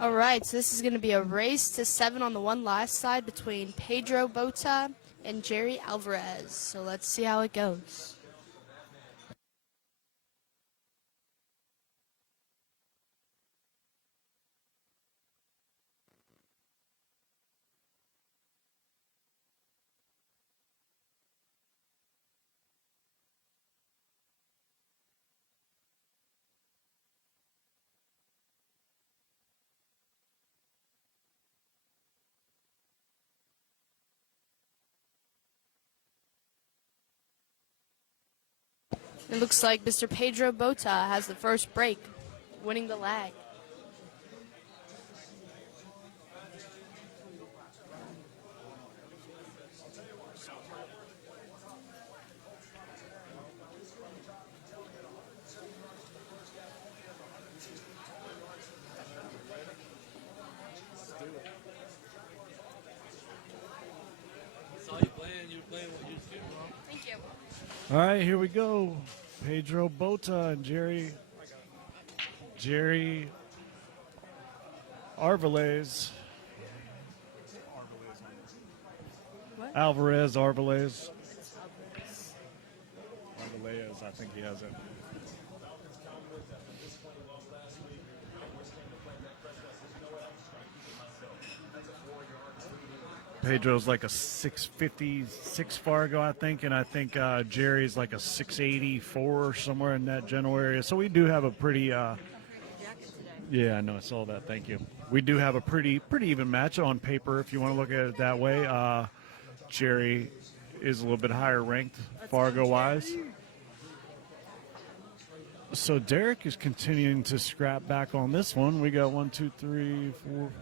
All right, so this is going to be a race to 7 on the one last side between Pedro Botta and Jerry Alvarez. So let's see how it goes. It looks like Mr. Pedro Botta has the first break, winning the lag. Thank you. All right, here we go. Pedro Botta and Jerry Arevalaez. What? Arevalaez. Arevalaez, I think he has it. Pedro's like a 656 Fargo, I think, and I think Jerry's like a 684 somewhere in that general area. So we do have a pretty, yeah, I know, I saw that. Thank you. We do have a pretty even match on paper if you want to look at it that way. Jerry is a little bit higher ranked Fargo-wise. So Derek is continuing to scrap back on this one. We got 1, 2, 3, 4.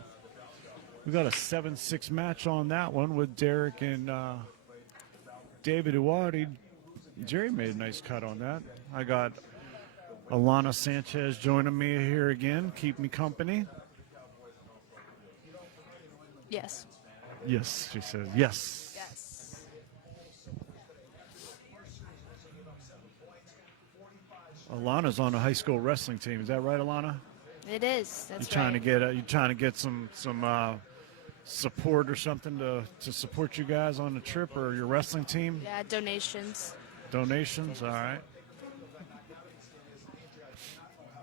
We got a 7-6 match on that one with Derek and David Uwadi. Jerry made a nice cut on that. I got Alana Sanchez joining me here again. Keep me company. Yes. Yes, she says yes. Yes. Alana's on a high school wrestling team. Is that right, Alana? It is. That's You trying right. to get you trying to get some support or something to support you guys on the trip or your wrestling team? Yeah, donations. Donations, all right.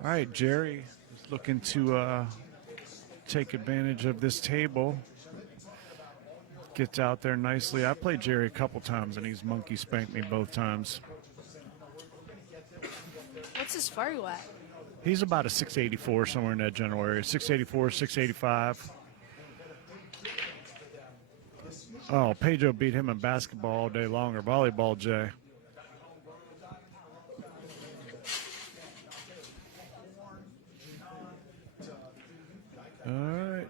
All right, Jerry is looking to take advantage of this table. Gets out there nicely. I played Jerry a couple times, and he's monkey spanked me both times. What's his Fargo at? He's about a 684 somewhere in that general area. 684, 685. Oh, Pedro beat him in basketball all day long, or volleyball, Jay. All right.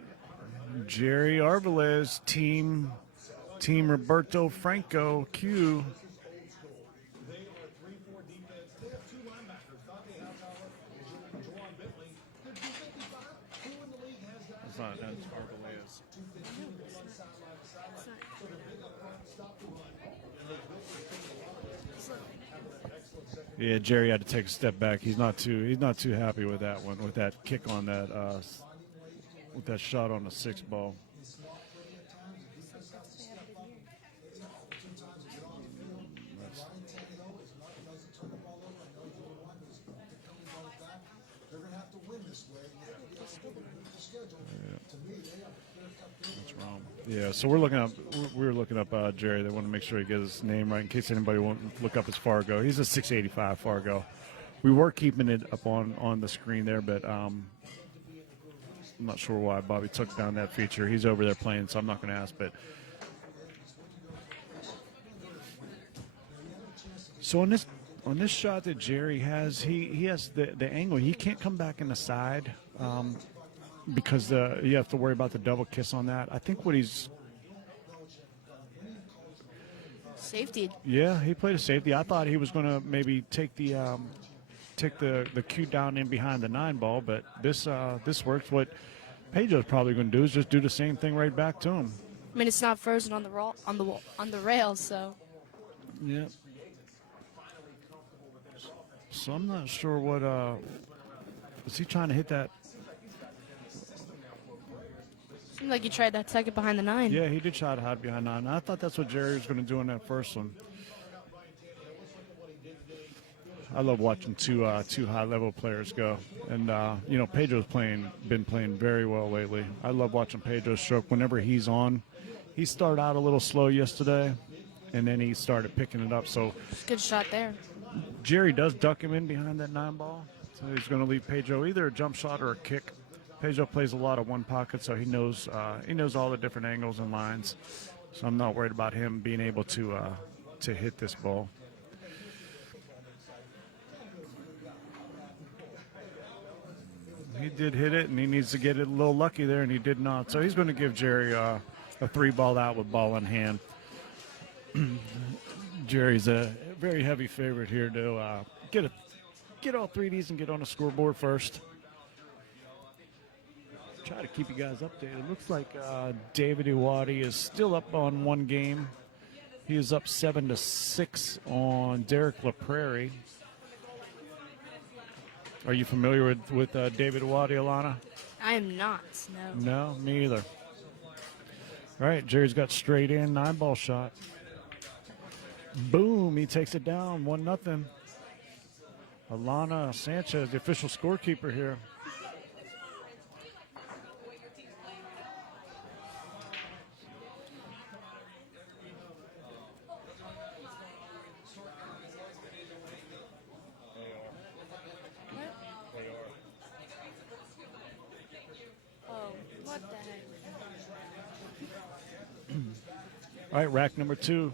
Jerry Arevalaez, team Roberto Franco, Q. That's Arevalaez. Yeah, Jerry had to take a step back. He's not too happy with that one, with that kick on that with that shot on the 6 ball. That's wrong. Yeah, so we're looking up Jerry. They want to make sure he gets his name right in case anybody won't look up his Fargo. He's a 685 Fargo. We were keeping it up on the screen there, but I'm not sure why Bobby took down that feature. He's over there playing, so I'm not going to ask. But so on this shot that Jerry has, he has the angle. He can't come back in the side because you have to worry about the double kiss on that. I think what he's Safety. Yeah, he played a safety. I thought he was going to maybe take the cue down in behind the 9 ball, but this works. What Pedro's probably going to do is just do the same thing right back to him. I mean, it's not frozen on the rail, so. Yeah. So I'm not sure what is he trying to hit that? Seemed like he tried that second behind the 9. Yeah, he did try to hide behind 9. I thought that's what Jerry was going to do in that first one. I love watching two high-level players go, and you know, Pedro's been playing very well lately. I love watching Pedro stroke whenever he's on. He started out a little slow yesterday, and then he started picking it up. So Good shot there. Jerry does duck him in behind that 9 ball, so he's going to leave Pedro either a jump shot or a kick. Pedro plays a lot of one pocket, so he knows all the different angles and lines. So I'm not worried about him being able to hit this ball. He did hit it, and he needs to get it a little lucky there, and he did not. So he's going to give Jerry a 3-ball out with ball in hand. Jerry's a very heavy favorite here to get all 3 of these and get on the scoreboard first. Try to keep you guys updated. It looks like David Iwadi is still up on 1 game. He is up 7-6 on Derek LaPrairie. Are you familiar with David Iwadi, Alana? I am not, no. No, me either. All right, Jerry's got straight in, 9-ball shot. Boom, he takes it down, 1-0. Alana Sanchez, the official scorekeeper here. What the heck? All right, rack number 2.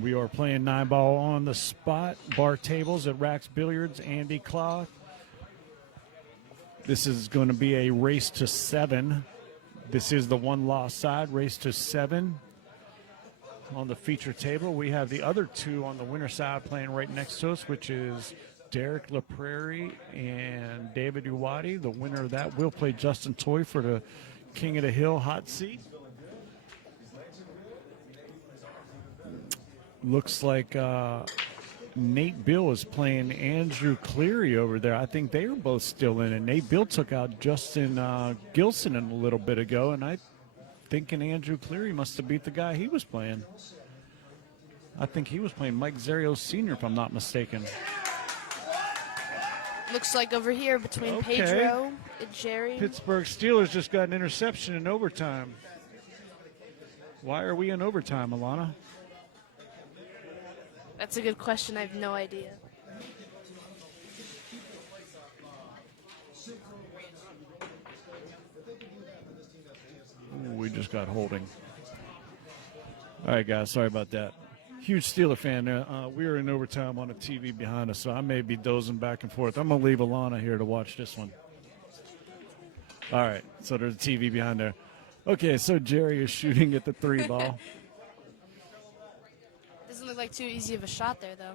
We are playing 9-ball on the spot. Bar tables at Racks Billiards, Andy Cloth. This is going to be a race to 7. This is the one loss side, race to 7. On the feature table, we have the other 2 on the winner side playing right next to us, which is Derek LaPrairie and David Iwadi. The winner of that will play Justin Toy for the King of the Hill hot seat. Looks like Nate Bill is playing Andrew Cleary over there. I think they are both still in it. Nate Bill took out Justin Gilson a little bit ago, and I'm thinking Andrew Cleary must have beat the guy he was playing. I think he was playing Mike Zerio Sr., if I'm not mistaken. Looks like over here between Pedro and Jerry. Pittsburgh Steelers just got an interception in overtime. Why are we in overtime, Alana? That's a good question. I have no idea. Ooh, we just got holding. All right, guys, sorry about that. Huge Steeler fan. We are in overtime on a TV behind us, so I may be dozing back and forth. I'm going to leave Alana here to watch this one. All right, so there's a TV behind there. Okay, so Jerry is shooting at the 3-ball. Doesn't look like too easy of a shot there, though.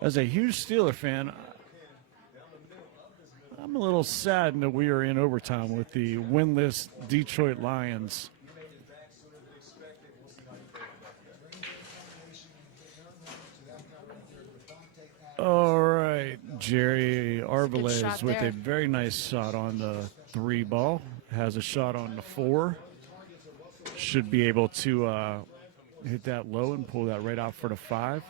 As a huge Steeler fan, I'm a little saddened that we are in overtime with the winless Detroit Lions. All right, Jerry Arevalaez with a very nice shot on the 3-ball. Has a shot on the 4. Should be able to hit that low and pull that right out for the 5.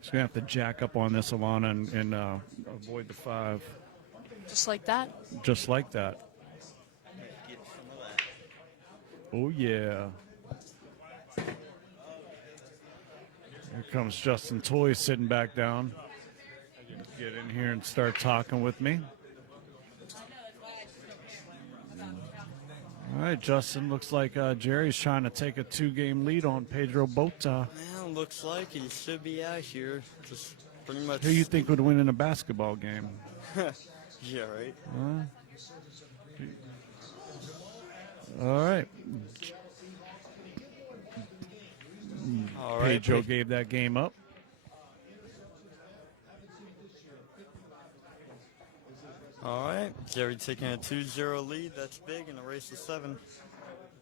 He's going to have to jack up on this, Alana, and avoid the 5. Just like that? Just like that. Oh, yeah. Here comes Justin Toy sitting back down. Get in here and start talking with me. All right, Justin, looks like Jerry's trying to take a 2-game lead on Pedro Botta. Man, looks like he should be out here. Just pretty much. Who you think would win in a basketball game? Yeah, right. All right. All right. Pedro gave that game up. All right. Jerry taking a 2-0 lead. That's big in a race to 7.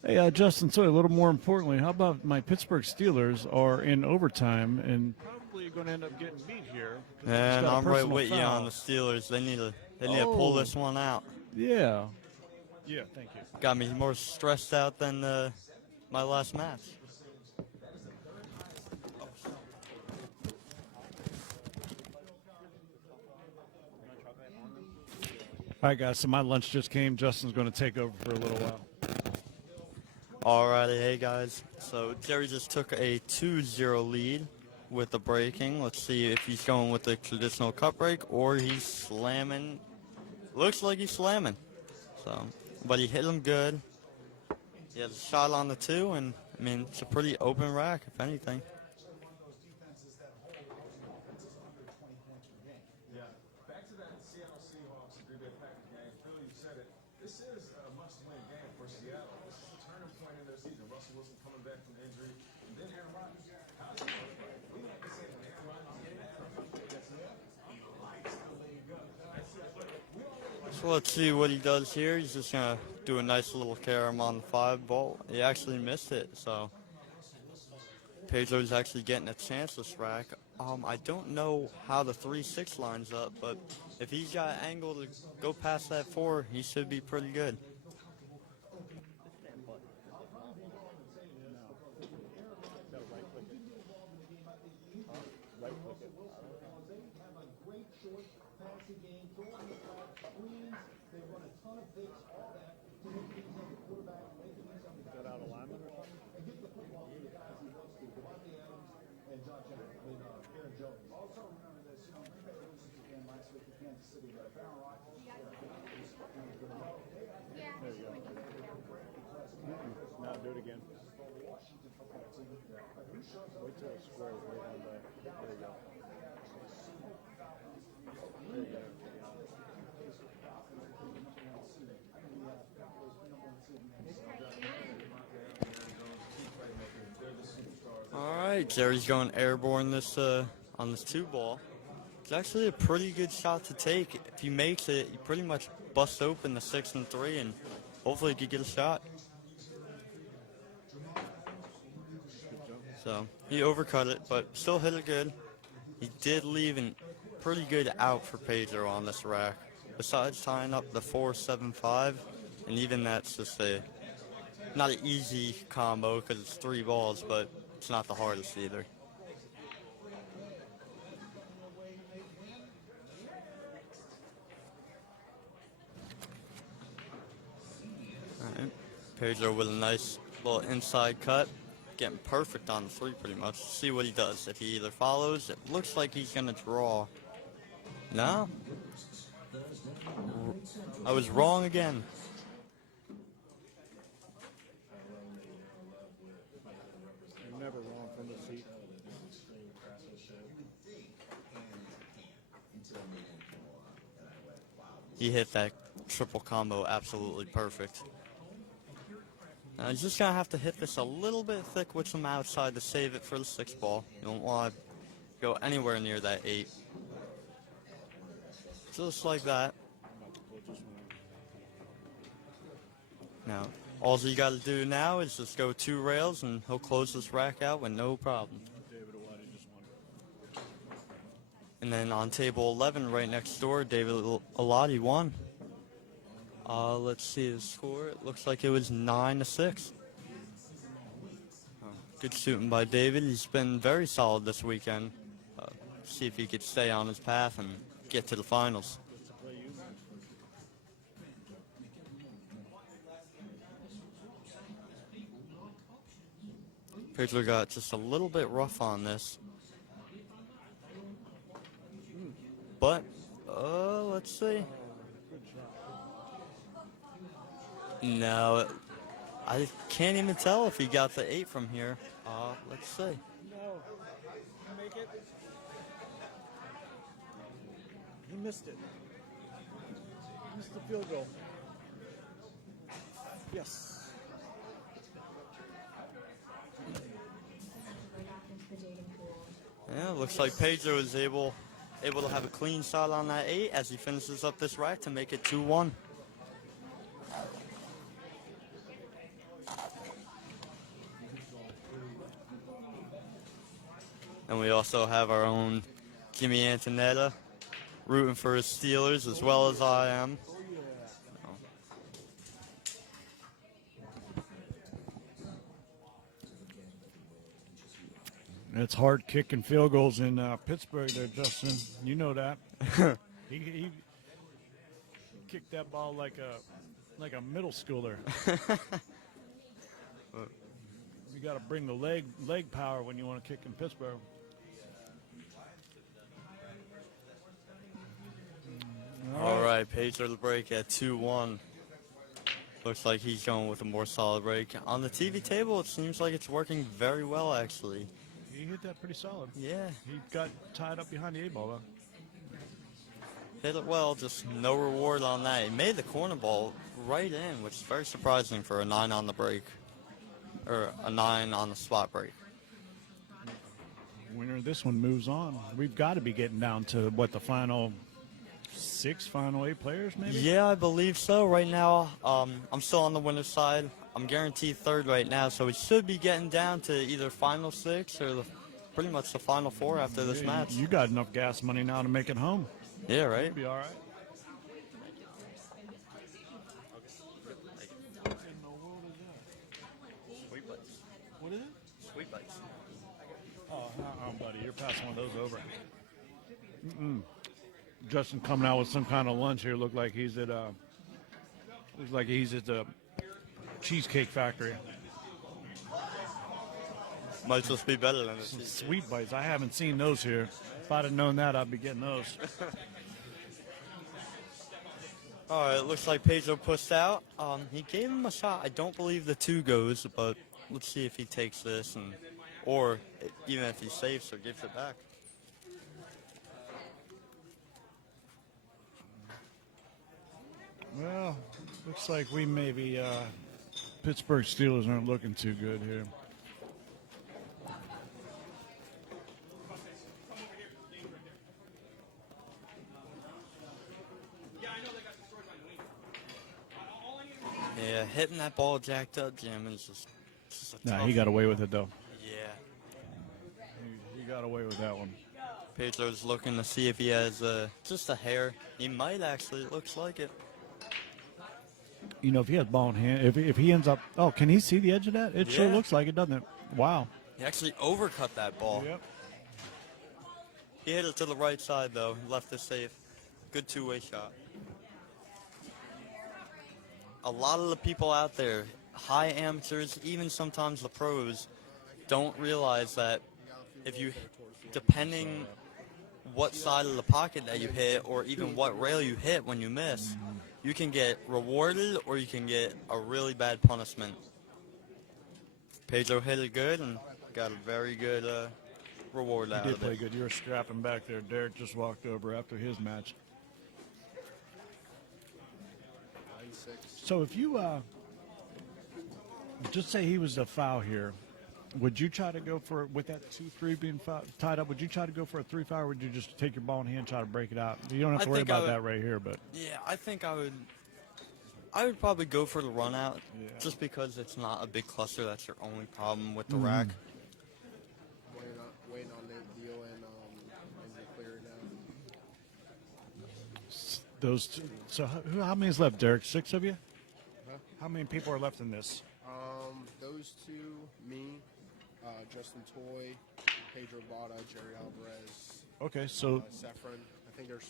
Hey, Justin, so a little more importantly, how about my Pittsburgh Steelers are in overtime and probably going to end up getting beat here? 'Cause they just And got a I'm right personal with you on foul. the Steelers. They need to pull Oh, this one out. yeah. Yeah, thank you. Got me more stressed out than my last match. All right, guys, so my lunch just came. Justin's going to take over for a little while. Alrighty, hey guys. So Jerry just took a 2-0 lead with the breaking. Let's see if he's going with the traditional cut break or he's slamming. Looks like he's slamming. So, but he hit him good. He has a shot on the 2, and I mean it's a pretty open rack, if anything. So let's see what he does here. He's just gonna do a nice little carom on the 5 ball. He actually missed it, so Pedro's actually getting a chance this rack. I don't know how the 3-6 lines up, but if he's got an angle to go past that 4, he should be pretty good. Now do it again. Wait till it squares right on back. There you go. There you go. Alright, Jerry's going airborne this on this 2 ball. It's actually a pretty good shot to take. If he makes it, he pretty much busts open the 6 and 3 and hopefully he could get a shot. So he overcut it, but still hit it good. He did leave a pretty good out for Pedro on this rack. Besides tying up the 4-7-5, and even that's just not an easy combo because it's 3 balls, but it's not the hardest either. Alright, Pedro with a nice little inside cut. Getting perfect on the 3 pretty much. See what he does. If he either follows, it looks like he's going to draw. No. I was wrong again. You're never wrong from the seat. He hit that triple combo absolutely perfect. Now he's just going to have to hit this a little bit thick with some outside to save it for the 6 ball. You don't want to go anywhere near that 8. Just like that. Now, all you got to do now is just go 2 rails and he'll close this rack out with no problem. And then on table 11 right next door, David Alati won. Let's see the score. It looks like it was 9-6. Good shooting by David. He's been very solid this weekend. See if he could stay on his path and get to the finals. Pedro got just a little bit rough on this. But, let's see. No, I can't even tell if he got the 8 from here. Let's see. No. Make it. He missed it. He missed the field goal. Yes. Yeah, looks like Pedro is able to have a clean shot on that 8 as he finishes up this rack to make it 2-1. And we also have our own Jimmy Antonetta rooting for his Steelers as well as I am. It's hard kicking field goals in Pittsburgh there, Justin. You know that. he kicked that ball like a middle schooler. You got to bring the leg power when you want to kick in Pittsburgh. All right, Pedro the break at 2-1. Looks like he's going with a more solid break. On the TV table, it seems like it's working very well, actually. He hit that pretty solid. Yeah. He got tied up behind the 8-ball, though. Hit it well, just no reward on that. He made the corner ball right in, which is very surprising for a 9 on the break. Or a 9 on the spot break. Winner of this one moves on. We've got to be getting down to, what, the final 6, final 8 players, maybe? Yeah, I believe so. Right now, I'm still on the winner's side. I'm guaranteed 3rd right now, so we should be getting down to either final 6 or pretty much the final 4 after this match. You got enough gas money now to make it home. Yeah, right? You'll be all right. Sweet bites. What is it? Sweet bites. Oh, buddy, you're passing one of those over. Justin coming out with some kind of lunch here. Looks like he's at the Cheesecake Factory. Might just be better than this. Sweet bites. I haven't seen those here. If I'd have known that, I'd be getting those. All right, it looks like Pedro pushed out. He gave him a shot. I don't believe the 2 goes, but let's see if he takes this, or even if he saves or gives it back. Well, looks like we maybe Pittsburgh Steelers aren't looking too good here. Yeah, hitting that ball jacked up, Jim, is just a Nah, tough he got away with it, though. Yeah. He got away with that one. Pedro's looking to see if he has just a hair. He might actually. It looks like it. You know, if he has ball in hand, if he ends up, oh, can he see the edge of that? It sure Yeah. looks like it, doesn't it? Wow. He actually overcut that ball. Yep. He hit it to the right side, though. Left it safe. Good 2-way shot. A lot of the people out there, high amateurs, even sometimes the pros, don't realize that if you, depending what side of the pocket that you hit or even what rail you hit when you miss, you can get rewarded or you can get a really bad punishment. Pedro hit it good and got a very good reward out He did of play it. good. You were scrapping back there. Derek just walked over after his match. So if you just say he was a foul here, would you try to go for, with that 2-3 being tied up, would you try to go for a 3-foul, or would you just take your ball in hand and try to break it out? You don't have to worry about that right here, but. Yeah, I think I would probably go for the run out, Yeah. just because it's not a big cluster. That's your only problem with the rack. Waiting on Nate Deal and clear it down. Those two, so how many is left, Derek? 6 of you? Huh? How many people are left in this? Those 2, me, Justin Toy, Pedro Botta, Jerry Alvarez, Okay, so Sefrin. I think there's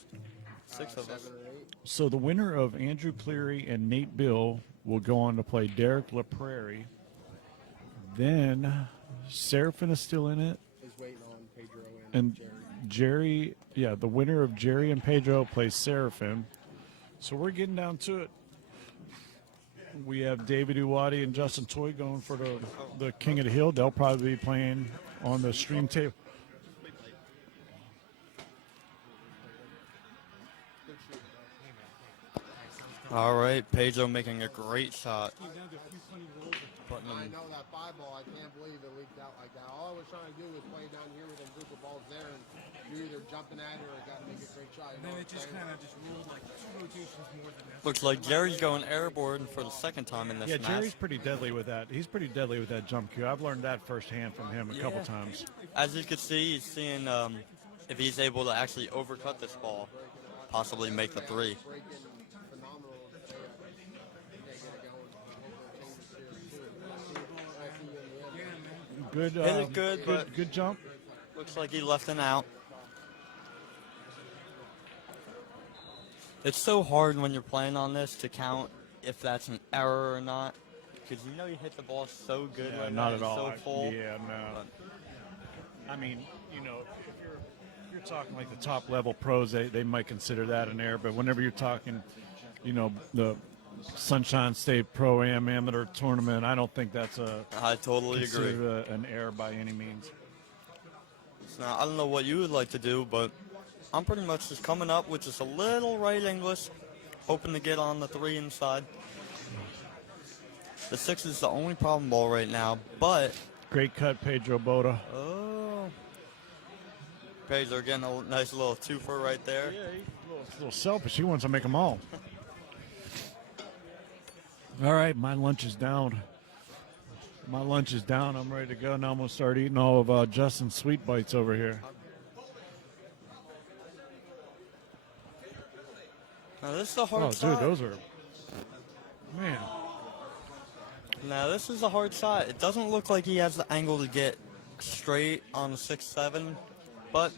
6 of 7 us. or 8. so the winner of Andrew Cleary and Nate Bill will go on to play Derek LaPrairie. Then Seraphin is still in it, Is waiting on Pedro and Jerry. Jerry, yeah, the winner of Jerry and Pedro plays Seraphin. So we're getting down to it. We have David Uwadi and Justin Toy going for the King of the Hill. They'll probably be playing on the stream table. All right, Pedro making a great shot. putting I them. know that 5 ball. I can't believe it leaked out like that. All I was trying to do was play down here with a group of balls there, and you're either jumping at it or got to make a great shot. You know Then what it I'm just saying? kind of just rolled like 2 rotations more than that. Looks like Jerry's going airborne for the second time in this Yeah, match. Jerry's pretty deadly with that. He's pretty deadly with that jump cue. I've learned that firsthand from him a couple Yeah. times. As you can see, he's seeing if he's able to actually overcut this ball, possibly make the 3. Breaking phenomenal. Can't get it going. Hope it changes here soon. I'll see you in the end. Good, Hit it good, but good jump. looks like he left an out. It's so hard when you're playing on this to count if that's an error or not, because you know you hit the ball so good Yeah, right not now, at all. so full. Yeah, no. I mean, you know, if you're talking like the top level pros, they might consider that an error. But whenever you're talking, you know, the Sunshine State Pro Am Amateur Tournament, I don't think that's I totally agree. considered an error by any means. Now, I don't know what you would like to do, but I'm pretty much just coming up with just a little right English, hoping to get on the 3 inside. The 6 is the only problem ball right now, but Great cut, Pedro Botta. oh, Pedro getting a nice little twofer right there. Yeah, he's a little selfish. He wants to make them all. All right, my lunch is down. My lunch is down. I'm ready to go. Now I'm going to start eating all of Justin's sweet bites over here. Now this is a hard Oh, shot. dude, those are... Man. Now this is a hard shot. It doesn't look like he has the angle to get straight on the 6-7, but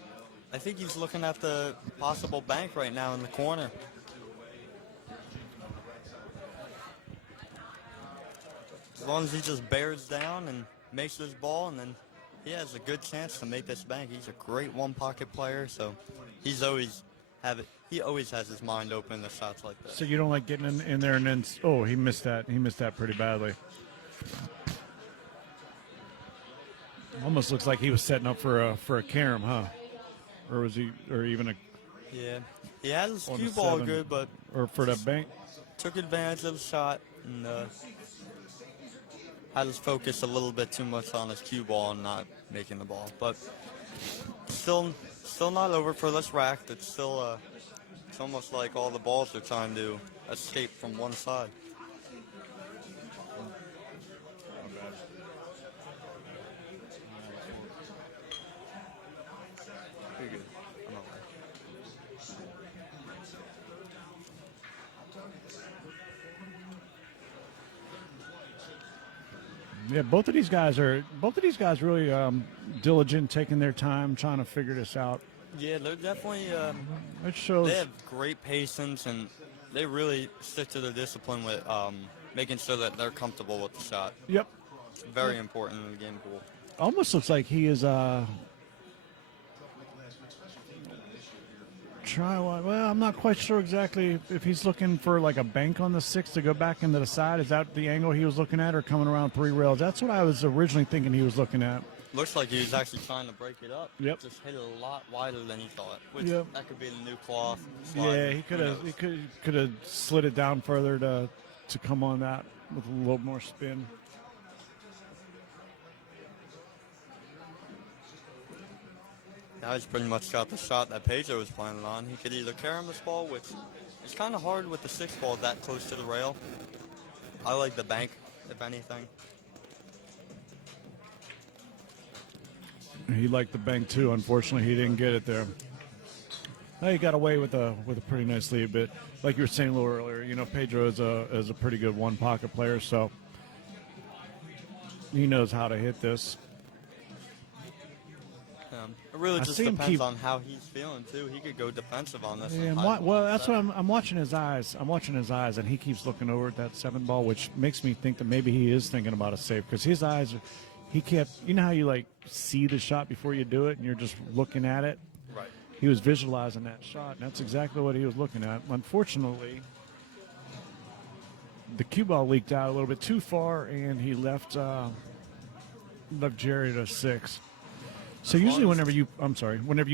I think he's looking at the possible bank right now in the corner. As long as he just bears down and makes this ball, and then he has a good chance to make this bank. He's a great one-pocket player, so he's always he always has his mind open to shots like this. So you don't like getting in there and then... Oh, he missed that. He missed that pretty badly. Almost looks like he was setting up for a carom, huh? Or was he... Or even a... Yeah, he had his On cue the ball 7. good, but Or for that bank. took advantage of the shot and had his focus a little bit too much on his cue ball and not making the ball. But still not over for this rack. It's still it's almost like all the balls are trying to escape from one side. You're good. I'm okay. Yeah, both of these guys really diligent, taking their time, trying to figure this out. Yeah, they're definitely. It shows. They have great patience, and they really stick to their discipline with making sure that they're comfortable with the shot. Yep. It's very important in the game pool. Almost looks like he is well, I'm not quite sure exactly if he's looking for like a bank on the 6 to go back into the side. Is that the angle he was looking at, or coming around 3 rails? That's what I was originally thinking he was looking at. Looks like he was actually trying to break it up. Yep. Just hit it a lot wider than he thought. Which Yep. that could be the new cloth. Yeah, slide, he could who have knows? could have slid it down further to come on that with a little more spin. Now he's pretty much got the shot that Pedro was planning on. He could either carry this ball, which is kind of hard with the 6 ball that close to the rail. I like the bank, if anything. He liked the bank too. Unfortunately, he didn't get it there. Well, he got away with a pretty nice lead, but like you were saying a little earlier, you know, Pedro is a pretty good one pocket player, so he knows how to hit this. It really I just see him depends keep- on how he's feeling too. He could go defensive on this. Yeah, and well, that's what I'm watching his eyes. I'm watching his eyes, and he keeps looking over at that 7 ball, which makes me think that maybe he is thinking about a save, because his eyes, he kept. You know how you like see the shot before you do it, and you're just looking at it. Right. He was visualizing that shot, and that's exactly what he was looking at. Unfortunately, the cue ball leaked out a little bit too far, and he left Jerry to 6. So usually whenever you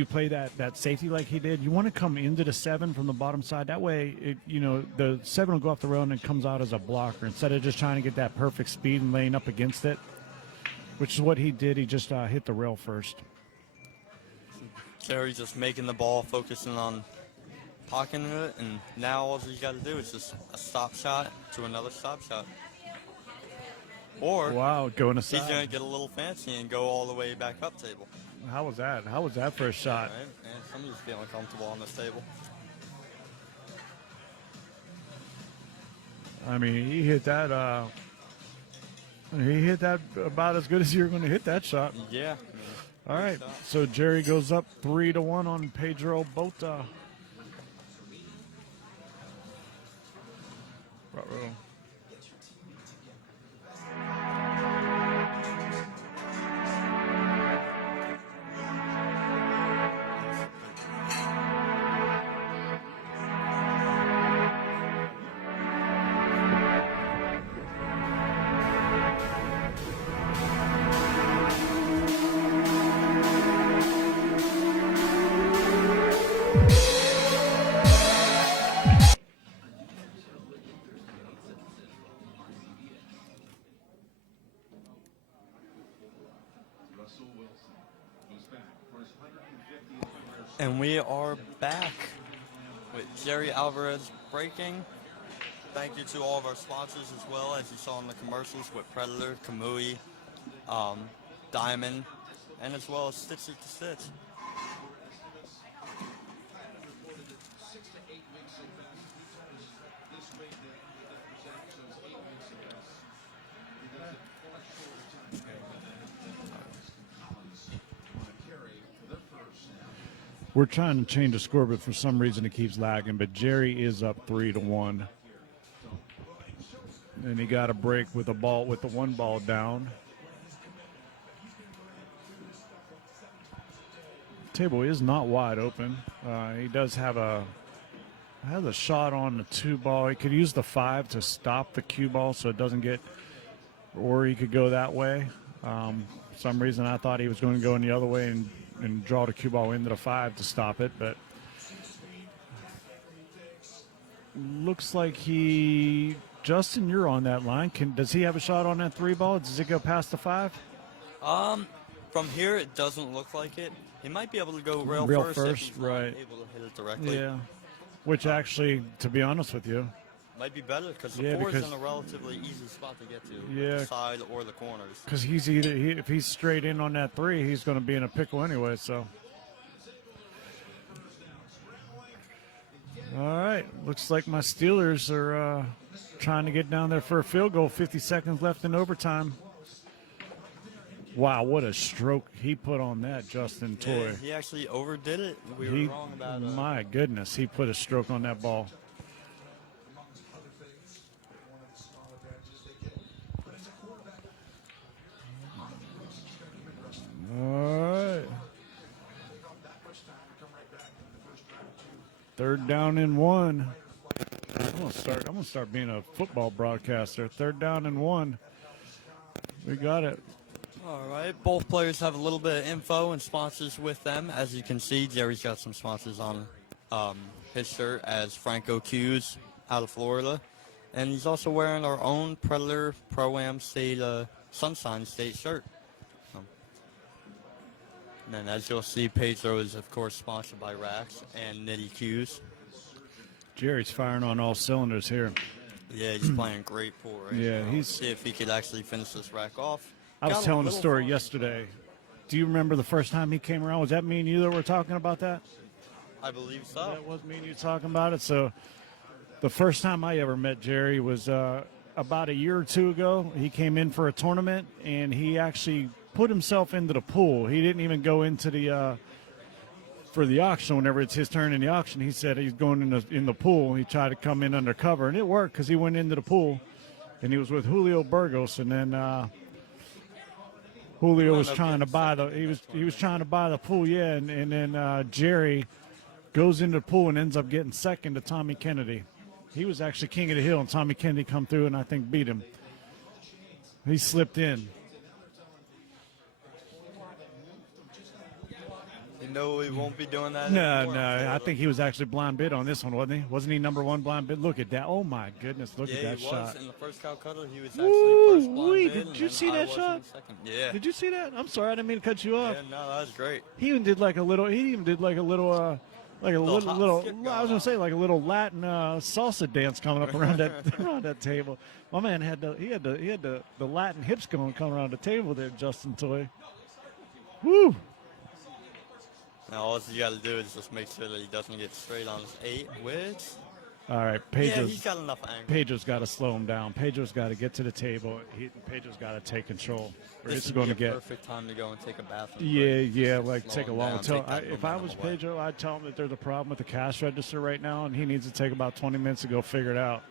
play that safety like he did, you want to come into the 7 from the bottom side. That way, the 7 will go off the rail and it comes out as a blocker instead of just trying to get that perfect speed and laying up against it, which is what he did. He just hit the rail first. Jerry just making the ball, focusing on pocketing it, and now all he's got to do is just a stop shot to another stop shot. Or wow, going aside. He's going to get a little fancy and go all the way back up table. How was that? How was that for a shot? Right? And somebody's feeling comfortable on this table. I mean, he hit that about as good as you're going to hit that shot. Yeah. All right, so Jerry goes up 3-1 on Pedro Botta. Uh-oh. And we are back with Jerry Alvarez breaking. Thank you to all of our sponsors as well, as you saw in the commercials with Predator, Kamui, Diamond, and as well as Stitch It to Stitch. We're trying to change the score, but for some reason it keeps lagging. But Jerry is up 3-1. And he got a break with the 1 ball down. Table is not wide open. He does have has a shot on the 2 ball. He could use the 5 to stop the cue ball so it doesn't get, or he could go that way. For some reason I thought he was going to go in the other way and draw the cue ball into the 5 to stop it, but looks like Justin, you're on that line. Does he have a shot on that 3 ball? Does it go past the 5? From here it doesn't look like it. He might be able to go rail first if he's not right? Able to hit it directly. Yeah, which actually, to be honest with you, might be better because the 4 is in a relatively easy spot to get to, with the side or the corners. Because if he's straight in on that 3, he's going to be in a pickle anyway. So, all right, looks like my Steelers are trying to get down there for a field goal. 50 seconds left in overtime. Wow, what a stroke he put on that, Justin Toy. Yeah, he actually overdid it. We were wrong about it. My goodness, he put a stroke on that ball. All right. 3rd down and 1. I'm gonna start being a football broadcaster. 3rd down and 1. We got it. All right. Both players have a little bit of info and sponsors with them. As you can see, Jerry's got some sponsors on his shirt as Franco Q's out of Florida. And he's also wearing our own Predator Pro-Am State Sunshine State shirt. And then as you'll see, Pedro is, of course, sponsored by Rax and Nitty Q's. Jerry's firing on all cylinders here. Yeah, he's playing great pool right now. He's see if he could actually finish this rack off. I was telling a story yesterday. Do you remember the first time he came around? Was that me and you that were talking about that? I believe so. That was me and you talking about it. So the first time I ever met Jerry was about a year or 2 ago. He came in for a tournament, and he actually put himself into the pool. He didn't even go into the for the auction. Whenever it's his turn in the auction, he said he's going in the pool. He tried to come in undercover, and it worked because he went into the pool, and he was with Julio Burgos, and then Julio was trying to buy he was trying to buy the pool, and then Jerry goes into the pool and ends up getting second to Tommy Kennedy. He was actually king of the hill, and Tommy Kennedy come through and I think beat him. He slipped in. You know he won't be doing that No, anymore. no. I think he was actually blind bid on this one, wasn't he? Wasn't he #1 blind bid? Look at that. Oh, my goodness. Look Yeah, at that he was shot. in the first Calcutta. He was actually first blind Woo-wee, bid, did and you then see I that was shot? in second. Yeah. Did you see that? I'm sorry. I didn't mean to cut you off. Yeah, no, that was great. He even did like a little, hop skip I was gonna say like a little Latin salsa dance coming up around that around that table. My man had the Latin hips going coming around the table there, Justin Toy. Woo! Now all you got to do is just make sure that he doesn't get straight on his 8, which All right, yeah, he's got enough angle. Pedro's got to slow him down. Pedro's got to get to the table. Pedro's got to take control. Or This it's would going be to a get. perfect time to go and take a bathroom Yeah, break. yeah, Just like slow take a him long down, time. take that If I momentum was away. Pedro, I'd tell him that there's a problem with the cash register right now, and he needs to take about 20 minutes to go figure it out.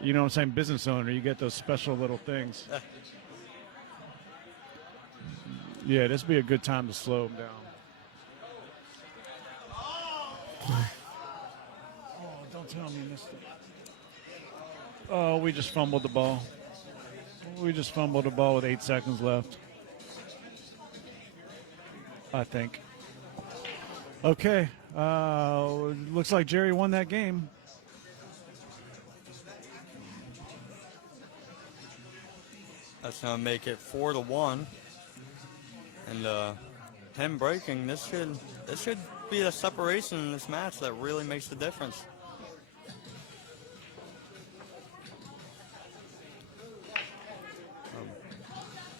You know what I'm saying? Business owner, you get those special little things. Yeah, this would be a good time to slow him down. Oh, don't tell me you missed it. Oh, we just fumbled the ball. We just fumbled the ball with 8 seconds left. I think. Okay. Looks like Jerry won that game. That's gonna make it 4-1. And him breaking, this should be the separation in this match that really makes the difference.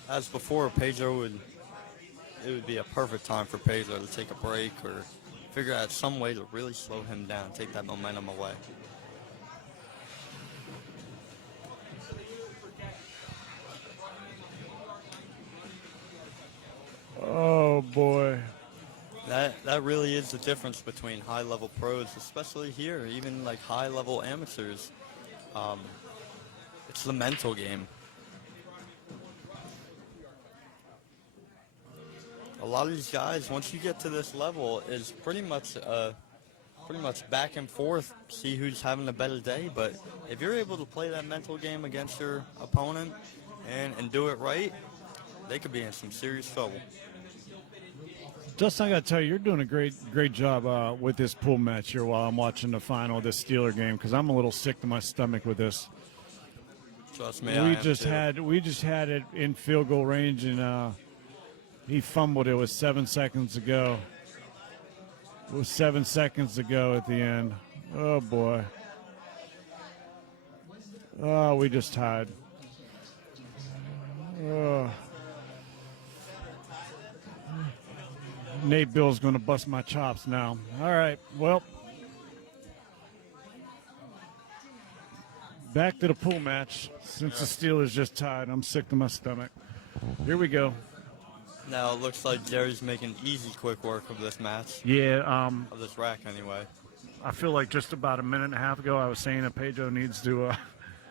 As before, it would be a perfect time for Pedro to take a break or figure out some way to really slow him down, take that momentum away. Oh, boy. That really is the difference between high-level pros, especially here, even like high-level amateurs. It's the mental game. A lot of these guys, once you get to this level, is pretty much back and forth, see who's having a better day. But if you're able to play that mental game against your opponent and do it right, they could be in some serious trouble. Justin, I got to tell you, you're doing a great job with this pool match here while I'm watching the final of this Steeler game because I'm a little sick to my stomach with this. Trust me, I am too. We just had it in field goal range and he fumbled it with 7 seconds to go. It was 7 seconds to go at the end. Oh boy. Oh, we just tied. Oh. Nate Bill's going to bust my chops now. All right, well, back to the pool match. Since the Steelers just tied, I'm sick to my stomach. Here we go. Now it looks like Jerry's making easy, quick work of this match, Yeah, of this rack anyway. I feel like just about a minute and a half ago I was saying that Pedro needs to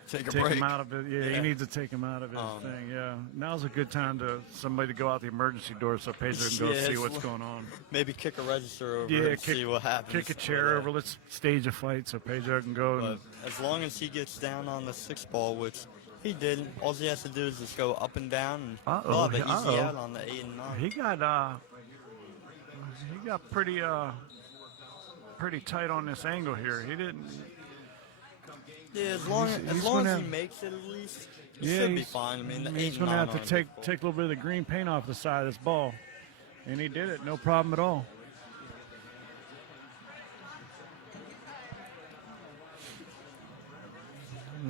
Take a take break. him out of it. Yeah, Yeah. he needs to take him out of his thing. Yeah, now's a good time to somebody to go out the emergency door so Pedro can go Yeah, see it's what's l- going on. Maybe kick a register over Yeah, and see what happens. kick a chair over. Let's stage a fight so Pedro can go. But And, as long as he gets down on the 6 ball, which he did, all he has to do is just go up and down, and he'll have an easy out on the 8 and 9. he got pretty tight on this angle here. He didn't. Yeah, as long he's as gonna- he makes it, at least he Yeah, should be he's- fine. I mean, the 8 He's and going to 9 have to aren't take difficult. a little bit of the green paint off the side of this ball, and he did it. No problem at all.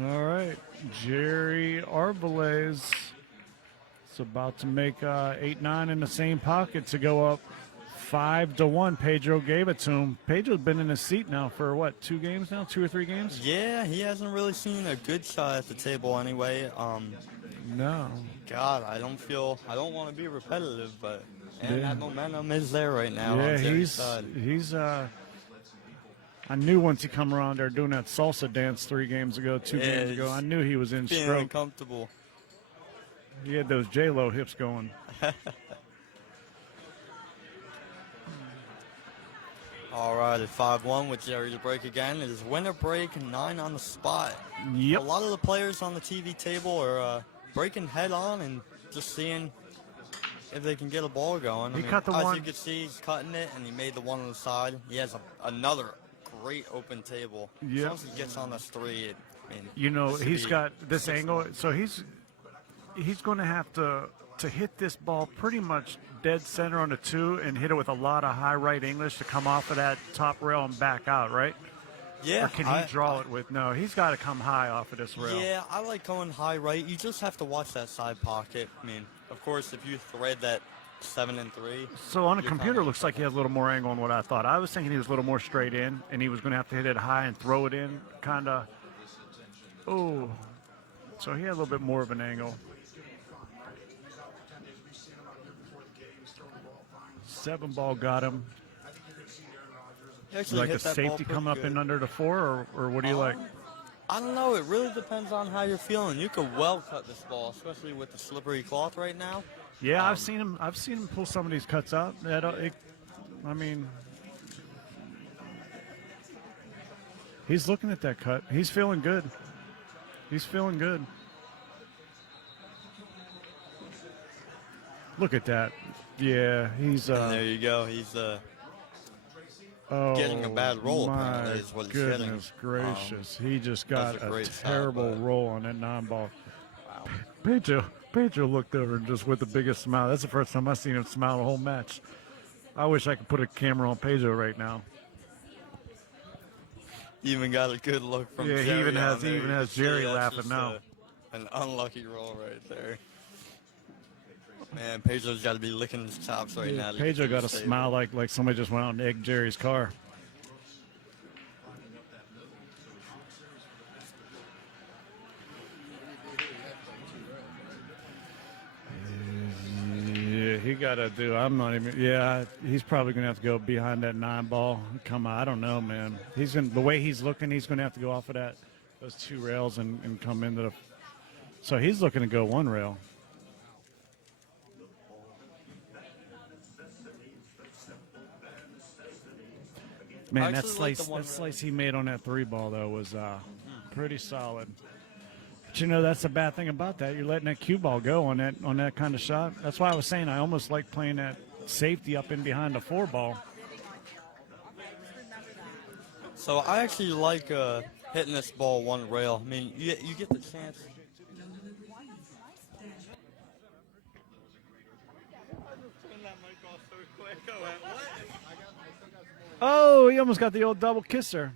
All right, Jerry Arevalaez is about to make 8-9 in the same pocket to go up 5-1. Pedro gave it to him. Pedro's been in his seat now for what, 2 games now, 2 or 3 games? Yeah, he hasn't really seen a good shot at the table anyway. No. God, I don't want to be repetitive, but Yeah. that momentum is there right now. Yeah, on Jerry's side. he's I knew once he come around there doing that salsa dance 3 games ago, 2 Yeah, games ago, he's I knew he was in Being stroke. uncomfortable. He had those J-Lo hips going. All right, at 5-1 with Jerry to break again. It is winner break, 9 on the spot. Yep. A lot of the players on the TV table are breaking head on and just seeing if they can get a ball going. He cut the as one. you can see, he's cutting it, and he made the one on the side. He has another great open table. As Yep. long as he gets on this three, You know, this should he's be got this 6-1. angle, so he's going to have to hit this ball pretty much dead center on the 2 and hit it with a lot of high right English to come off of that top rail and back out, right? Yeah. Or can he draw it with? No, he's got to come high off of this rail. Yeah, I like going high right. You just have to watch that side pocket. Of course, if you thread that 7 and 3. So on a you're computer, kinda- looks like he has a little more angle than what I thought. I was thinking he was a little more straight in, and he was going to have to hit it high and throw it in, kind of. Oh, so he had a little bit more of an angle. 7 ball got him. He actually Like a hit that ball safety come pretty up good. in under the 4, or what do you like? I don't know. It really depends on how you're feeling. You could well cut this ball, especially with the slippery cloth right now. Yeah, I've seen him pull some of these cuts out. He's looking at that cut. He's feeling good. He's feeling good. Look at that. Yeah, he's. And there you go. He's getting a bad roll, My apparently, is what he's getting. goodness gracious! He just got that's a a great shot, terrible but- roll on that 9-ball. Pedro looked over and just with the biggest smile. That's the first time I've seen him smile the whole match. I wish I could put a camera on Pedro right now. Even got a good look from Yeah, he Jerry even on has- there. he even You has can see Jerry that's laughing just now. An unlucky roll right there. Man, Pedro's got to be licking his chops right now. to get Pedro to got a this table. smile like somebody just went out and egged Jerry's car. Yeah, he got to do. I'm not even. Yeah, he's probably going to have to go behind that 9-ball. Come on, I don't know, man. He's going the way he's looking. He's going to have to go off of those 2 rails and come into the. So he's looking to go 1 rail. Man, I that actually like the slice, one that slice he made on that 3-ball though was pretty solid. But you know that's the bad thing about that. You're letting that cue ball go on that kind of shot. That's why I was saying I almost like playing that safety up in behind the 4-ball. So I actually like hitting this ball 1 rail. You get the chance. Oh, he almost got the old double kisser.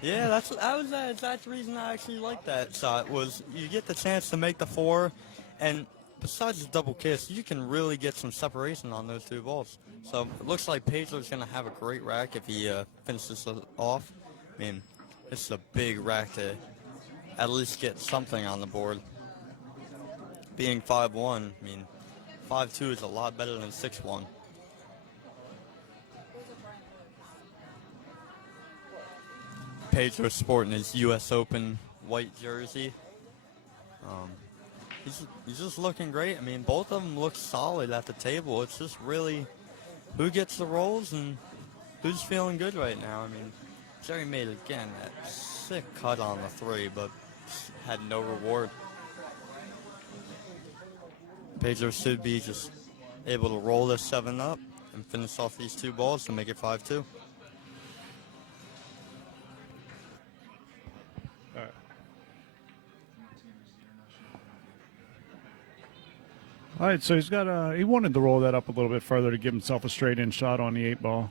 Yeah, that's the reason I actually like that shot was you get the chance to make the 4, and besides the double kiss, you can really get some separation on those 2 balls. So it looks like Pedro's going to have a great rack if he finishes it off. This is a big rack to at least get something on the board. Being 5-1, 5-2 is a lot better than 6-1. Pedro sporting his U.S. Open white jersey. He's just looking great. Both of them look solid at the table. It's just really who gets the rolls and who's feeling good right now. Jerry made, again, that sick cut on the 3, but had no reward. Pedro should be just able to roll this 7 up and finish off these 2 balls to make it 5-2. All right, so he wanted to roll that up a little bit further to give himself a straight in shot on the 8-ball.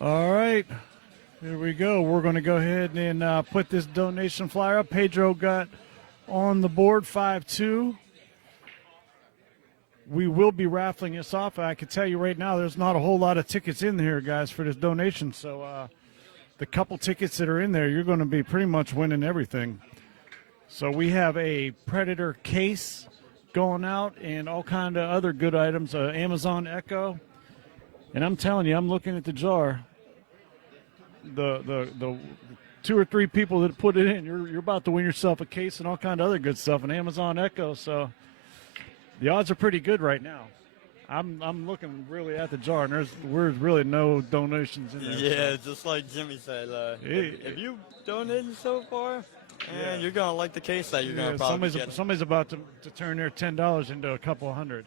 All right, here we go. We're going to go ahead and put this donation flyer up. Pedro got on the board 5-2. We will be raffling this off. I can tell you right now, there's not a whole lot of tickets in here, guys, for this donation. So the couple tickets that are in there, you're going to be pretty much winning everything. So we have a Predator case going out and all kind of other good items, Amazon Echo. And I'm telling you, I'm looking at the jar. The 2 or 3 people that put it in, you're about to win yourself a case and all kind of other good stuff, an Amazon Echo. So the odds are pretty good right now. I'm looking really at the jar, and there's really no donations in there. Yeah, just like Jimmy said, if you donated so far, and you're gonna like the case that you're gonna probably get. Somebody's about to turn their $10 into a couple hundred.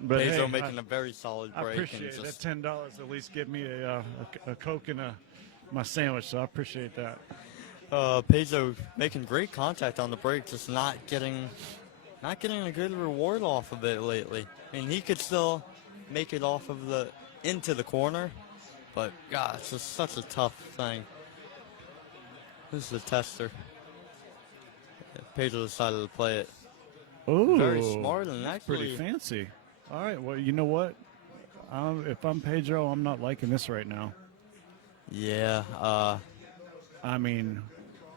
But Pedro hey, making a very solid break. I appreciate that $10 at least give me a Coke and my sandwich, so I appreciate that. Pedro making great contact on the break, just not getting a good reward off of it lately. I mean, he could still make it off of into the corner, but God, it's just such a tough thing. This is a tester. Pedro decided to play it. Oh, Very smart and actually pretty fancy. All right, well, you know what? If I'm Pedro, I'm not liking this right now. Yeah. I mean,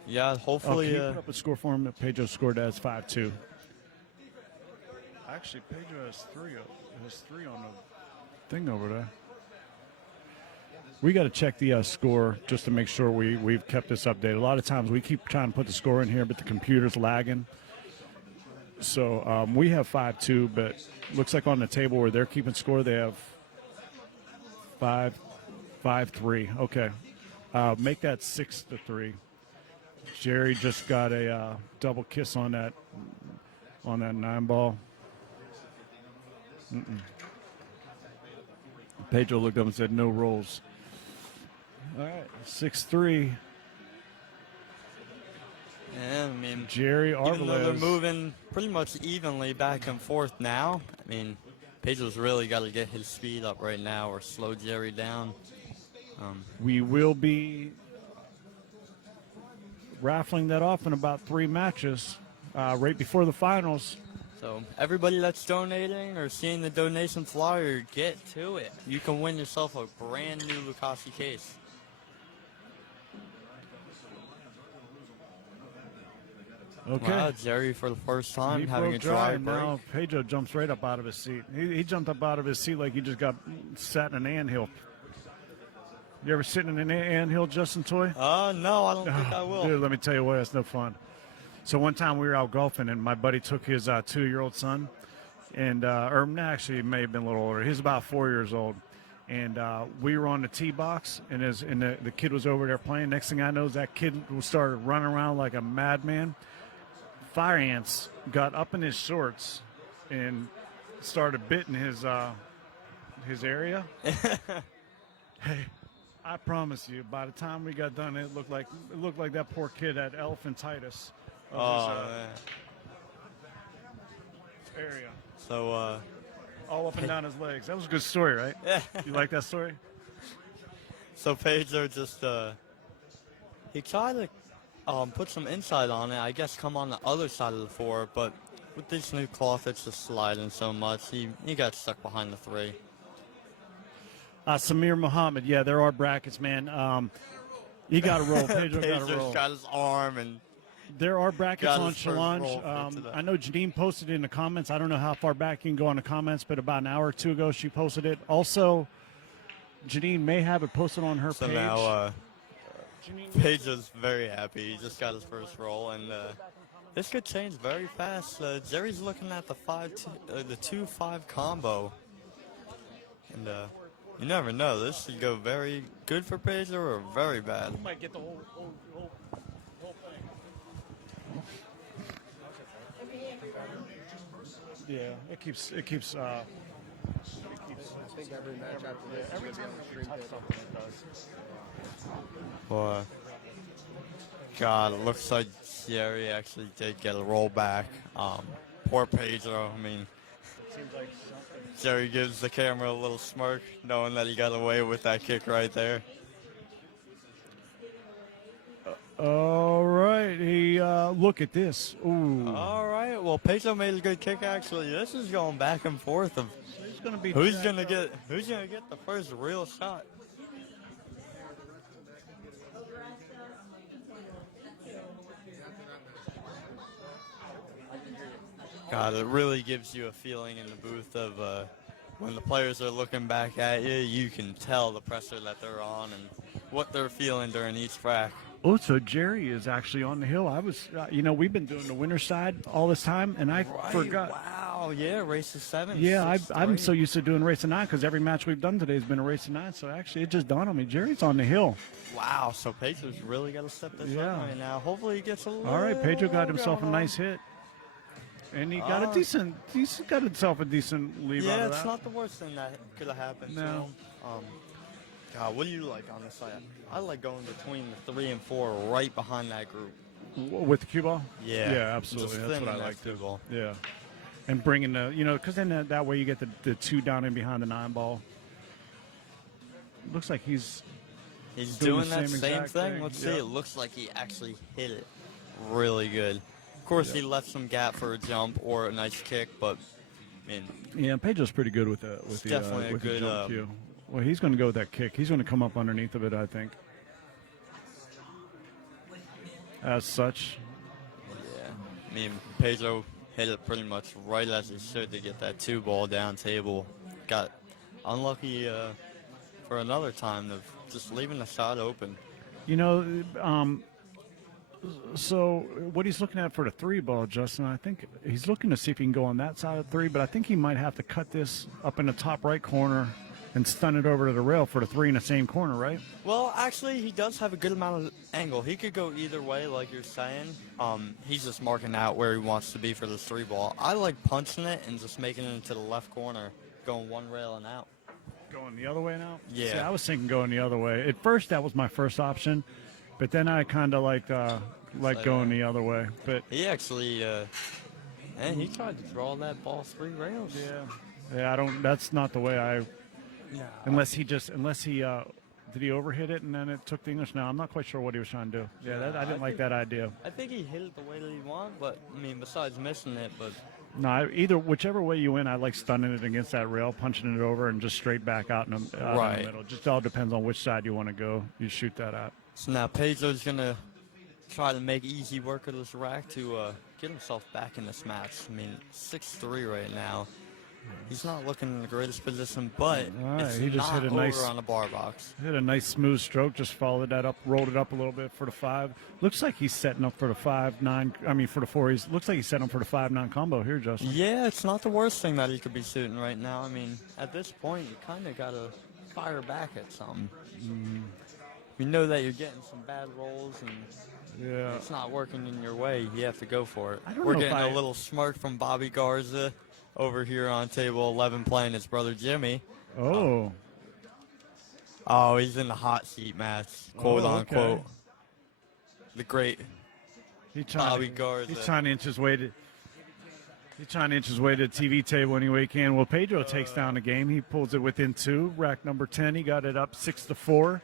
yeah. Hopefully. Can you put up a score for him? Pedro scored as 5-2. Actually, Pedro has three on the thing over there. We got to check the score just to make sure we've kept this updated. A lot of times we keep trying to put the score in here, but the computer's lagging. So we have 5-2, but looks like on the table where they're keeping score, they have 5-3. Okay, make that 6-3. Jerry just got a double kiss on that 9-ball. Pedro looked up and said, "No rolls." All right, 6-3. Yeah, I mean, Jerry Arevalaez. Even though they're moving pretty much evenly back and forth now, I mean, Pedro's really got to get his speed up right now or slow Jerry down. We will be raffling that off in about 3 matches right before the finals. So everybody that's donating or seeing the donation flyer, get to it. You can win yourself a brand new Lucasi case. Okay. Wow, Jerry for the first time He having a broke dry and break. now Pedro jumps right up out of his seat. He jumped up out of his seat like he just got sat in an anthill. You ever sit in an anthill, Justin Toy? No, I don't think I will. Dude, let me tell you what, it's no fun. So one time we were out golfing, and my buddy took his 2-year-old son, and actually, he may have been a little older. He was about 4 years old, and we were on the tee box, and the kid was over there playing. Next thing I know is that kid started running around like a madman. Fire ants got up in his shorts and started biting his area. Hey, I promise you, by the time we got done, it looked like that poor kid had elephantitis. Area. So, all up and down his legs. That was a good story, right? Yeah. You like that story? So Pedro just he tried to put some inside on it. I guess come on the other side of the 4, but with this new cloth, it's just sliding so much. He got stuck behind the 3. Samir Muhammad. Yeah, there are brackets, man. You got to roll. Pedro got to roll. Got his arm and. There are brackets Got on his first Challenge. roll for today. I know Janine posted it in the comments. I don't know how far back you can go on the comments, but about an hour or 2 ago she posted it. Also, Janine may have it posted on her So page. now Pedro's very happy. He just got his first roll, and this could change very fast. Jerry's looking at the 2-5 combo, and you never know. This could go very good for Pedro or very bad. You might get the whole thing. Yeah, it keeps. I think every match after this is going to be on the stream table. Boy. God, it looks like Jerry actually did get a roll back. Poor Pedro. I mean, Jerry gives the camera a little smirk, knowing that he got away with that kick right there. All right, look at this. Ooh. All right, well, Pedro made a good kick. Actually, this is going back and forth of who's gonna get the first real shot. God, it really gives you a feeling in the booth of when the players are looking back at you, you can tell the pressure that they're on and what they're feeling during each frac. Oh, so Jerry is actually on the hill. I was, we've been doing the winter side all this time, and I forgot. Wow. Oh, yeah, race to 7. Yeah, I'm 6-3. so used to doing race to 9 because every match we've done today has been a race to 9. So actually, it just dawned on me. Jerry's on the hill. Wow, so Pedro's really got to step this Yeah. up right now. Hopefully he gets a little. All right, Pedro got himself a going on. nice hit, and he got a decent. He's got himself a decent lead out Yeah, of it's that. not the worst thing that could have happened to No. him. God, what do you like on the side? I like going between the 3 and 4, right behind that group. With the cue ball. Yeah. Yeah, absolutely. Just That's what thinning I that like cue too. ball. Yeah, and bringing the because then that way you get the 2 down in behind the 9 ball. Looks like he's doing doing the that same same exact thing. thing, Let's see. yeah. It looks like he actually hit it really good. Of course, he left some gap for a jump or a nice kick, but I mean, Yeah, Pedro's pretty good with the definitely a with the good, jump cue. Well, he's going to go with that kick. He's going to come up underneath of it, I think. As such, yeah. I mean, Pedro hit it pretty much right as he should to get that 2 ball down table. Got unlucky for another time of just leaving the shot open. So what he's looking at for the 3 ball, Justin, I think he's looking to see if he can go on that side of 3, but I think he might have to cut this up in the top right corner and stun it over to the rail for the 3 in the same corner, right? Well, actually, he does have a good amount of angle. He could go either way, like you're saying. He's just marking out where he wants to be for this 3 ball. I like punching it and just making it into the left corner, going 1 rail and out. Going the other way now? Yeah. See, I was thinking going the other way. At first, that was my first option, but then I kind of liked going the other way. But He actually, and he tried to draw that ball 3 rails. yeah, I don't. That's not the way I. No. Unless he did he overhit it and then it took the English? No, I'm not quite sure what he was trying to do. Yeah, I didn't like that idea. I think he hit it the way that he wanted, but I mean, besides missing it, but No, whichever way you win, I like stunning it against that rail, punching it over, and just straight back out in the Right. middle. Just all depends on which side you want to go. You shoot that at. so now Pedro's gonna try to make easy work of this rack to get himself back in this match. I mean, 6-3 right now. He's not looking in the greatest position, but All right, it's he just not hit a over nice- on the bar box. Hit a nice smooth stroke, just followed that up, rolled it up a little bit for the 5. Looks like he's setting up for the 5-9. I mean, for the 4. Looks like he's setting up for the 5-9 combo here, Justin. Yeah, it's not the worst thing that he could be shooting right now. I mean, at this point, you kind of got to fire back at something. You know that you're getting some bad rolls and Yeah. it's not working in your way. You have to go for it. I don't We're know if getting I- a little smirk from Bobby Garza over here on table 11 playing his brother Jimmy. Oh. Oh, he's in the hot seat match, quote Oh, unquote. okay. The great He's trying Bobby Garza. He's trying to inch his way to. He's trying to inch his way to the TV table any way he can. Well, Pedro takes down the game. He pulls it within 2. Rack number 10. He got it up 6-4.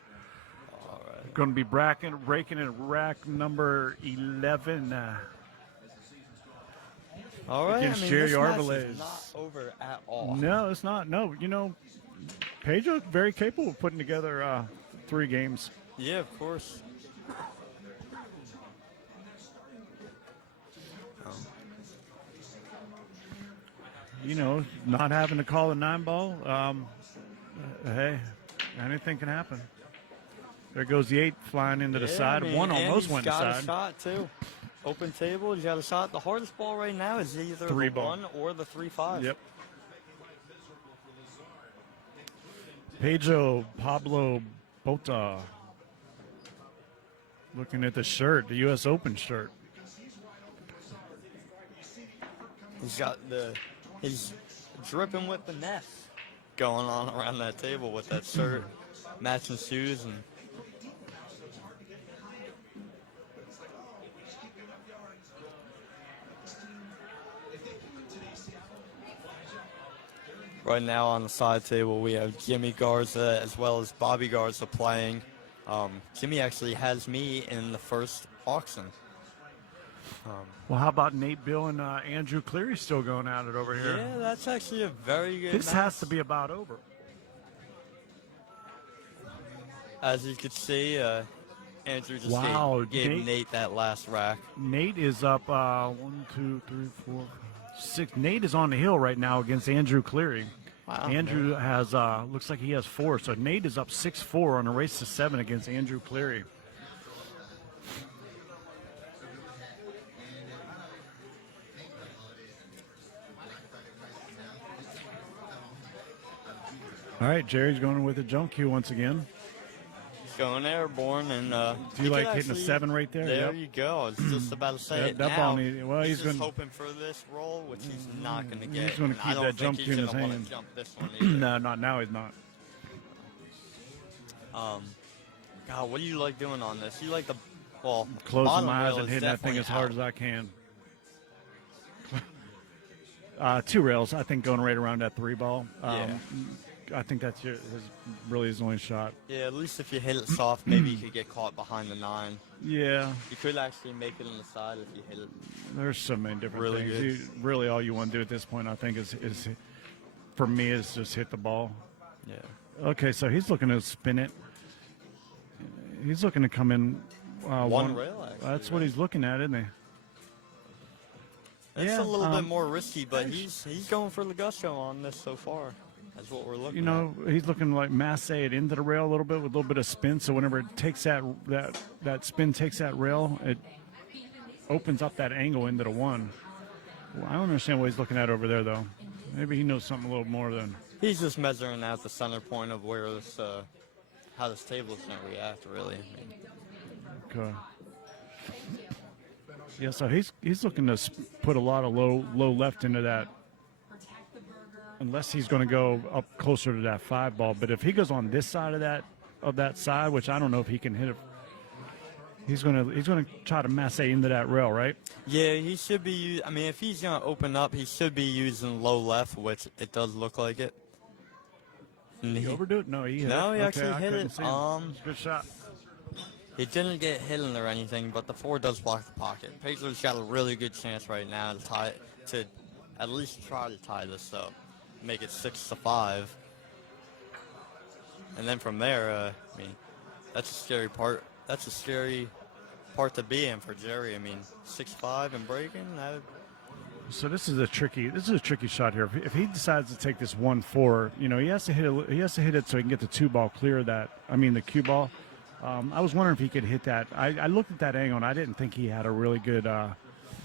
All right. Going to be breaking in rack number 11. All right. Against I mean, Jerry this match Arevalaez. is not over at all. No, it's not. No, Pedro very capable of putting together 3 games. Yeah, of course. Not having to call a 9 ball. Hey, anything can happen. There goes the 8 flying into the Yeah, side. I mean, 1 and almost he's went to got side. a shot too. Open table, he's got a shot. The hardest ball right now is either 3 the ball. 1 or the 3-5. Yep. Pedro Pablo Botta. Looking at the shirt, the U.S. Open shirt. He's dripping with the nest going on around that table with that shirt, matching shoes, and right now on the side table we have Jimmy Garza as well as Bobby Garza playing. Jimmy actually has me in the first auction. Well, how about Nate Bill and Andrew Cleary still going at it over here? Yeah, that's actually a very good This match. has to be about over. As you can see, Andrew just Wow, gave Nate that last rack. Nate is up 1, 2, 3, 4, 6. Nate is on the hill right now against Andrew Cleary. Wow, Andrew has looks like he has 4, so Nate is up 6-4 on a race to 7 against Andrew Cleary. All right, Jerry's going with a jump cue once again. He's going airborne, and Do you like hitting a 7 right there? There Yep. you go. I was just about to say That- it that now. ball need- well, he's he's just gonna- hoping for this roll, which he's not going to get. He's gonna and I keep don't that think jump he's cue in his gonna wanna hand. jump this one either. No, not now. He's not. God, what do you like doing on this? You like the well, Closing bottom my eyes rail and is hitting that thing definitely as hard out. as I can. 2 rails, I think, going right around that 3 ball. I think that's really his only shot. Yeah, at least if you hit it soft, maybe you could get caught behind the 9. Yeah, You could actually make it on the side if you hit it. there's so many different Really things. good. Really, all you want to do at this point, I think, is for me, is just hit the ball. Yeah. Okay, so he's looking to spin it. He's looking to come in. One rail, actually, That's what right? he's looking at, isn't he? It's Yeah, a little bit more risky, but he's going for the gusto on this so far. That's what we're looking You know, he's looking to like masse it into the rail a little bit with a little bit of spin. So whenever it takes that spin takes that rail, it opens up that angle into the 1. Well, I don't understand what he's looking at over there, though. Maybe he knows something a little more than. He's just measuring out the center point of where this, how this table's going to react, really. I mean, Okay. Yeah, so he's looking to put a lot of low left into that. Unless he's going to go up closer to that 5 ball, but if he goes on this side of that side, which I don't know if he can hit it, he's going to try to masse into that rail, right? yeah, he should be. I mean, if he's going to open up, he should be using low left, which it does look like it. And Did he overdo it? No, he hit No, it. he Okay, actually I hit couldn't it. see him. It's a good shot. He didn't get hidden or anything, but the 4 does block the pocket. Pedro's got a really good chance right now to tie, to at least try to tie this up, make it 6-5, and then from there, I mean, that's a scary part. That's a scary part to be in for Jerry. I mean, 6-5 and breaking. So this is a tricky shot here. If he decides to take this 1-4, you know, he has to hit it so he can get the 2 ball clear of that. I mean, the cue ball. I was wondering if he could hit that. I looked at that angle and I didn't think he had a really good